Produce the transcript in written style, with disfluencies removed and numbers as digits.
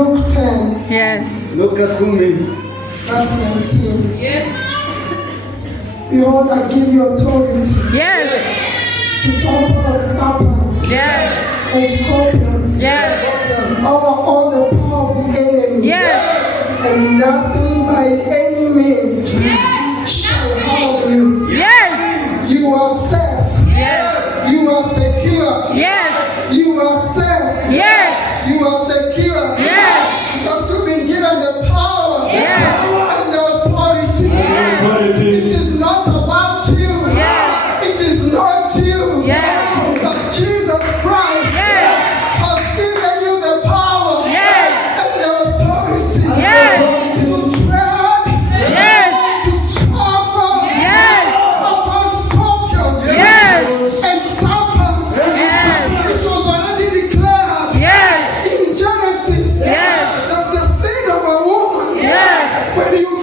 Luke 10. Yes. Luka 10. Verse 19. Yes. Behold, I give you authority Yes. to trample on serpents Yes. and scorpions. Yes. Over all the power of the enemy. Yes. And nothing by any means shall harm you. Yes. You are safe. Yes. You are secure. Yes. You are safe. Yes. You are secure. Yes. Because you've been given the power Yes. and the authority. It is not about you. Yes. It is not you. Yes. But Jesus Christ Yes. has given you the power Yes. and the authority Yes. to tread, Yes. to trample Yes. upon scorpions Yes. and serpents. Yes. It was already declared Yes. in Genesis Yes. that the seed of a woman, Yes. when you